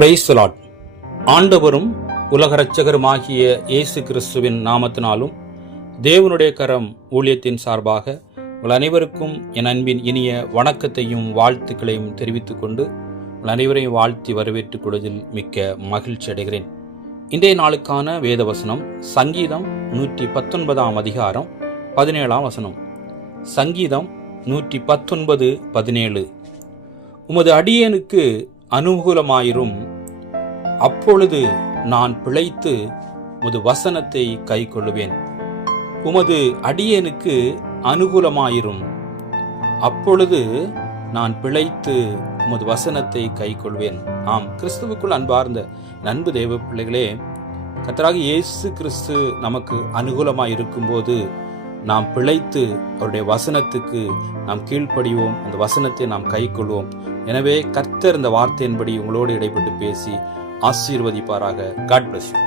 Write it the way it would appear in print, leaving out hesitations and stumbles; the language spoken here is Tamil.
Praise the Lord. ஆண்டவரும் உலக இரட்சகருமாகிய இயேசு கிறிஸ்துவின் நாமத்தினாலும் தேவனுடைய கரம் ஊழியத்தின் சார்பாக உங்கள் அனைவருக்கும் என் அன்பின் இனிய வணக்கத்தையும் வாழ்த்துக்களையும் தெரிவித்துக் கொண்டு உங்கள் அனைவரையும் வாழ்த்தி வரவேற்றுக் கொள்வதில் மிக்க மகிழ்ச்சி அடைகிறேன். இன்றைய நாளுக்கான வேத வசனம் சங்கீதம் 119 அதிகாரம் 17 வசனம். சங்கீதம் 119:17. உமது அடியேனுக்கு அனுகூலமாயிரும், அப்பொழுது நான் பிழைத்து உமது வசனத்தை கைக்கொள்ளுவேன். உமது அடியேனுக்கு அனுகூலமாயிரும், அப்பொழுது நான் பிழைத்து உமது வசனத்தை கைக்கொள்வேன். ஆம், கிறிஸ்துவுக்குள் அன்பார்ந்த அன்பு தேவ பிள்ளைகளே, கர்த்தராகிய இயேசு கிறிஸ்து நமக்கு அனுகூலமாய் இருக்கும்போது நாம் பிழைத்து அவருடைய வசனத்துக்கு நாம் கீழ்ப்படிவோம், அந்த வசனத்தை நாம் கைக்கொள்வோம். எனவே கர்த்தர் இந்த வார்த்தையின்படி உங்களோடு இடைப்பட்டு பேசி ஆசீர்வதிப்பாராக. God bless you.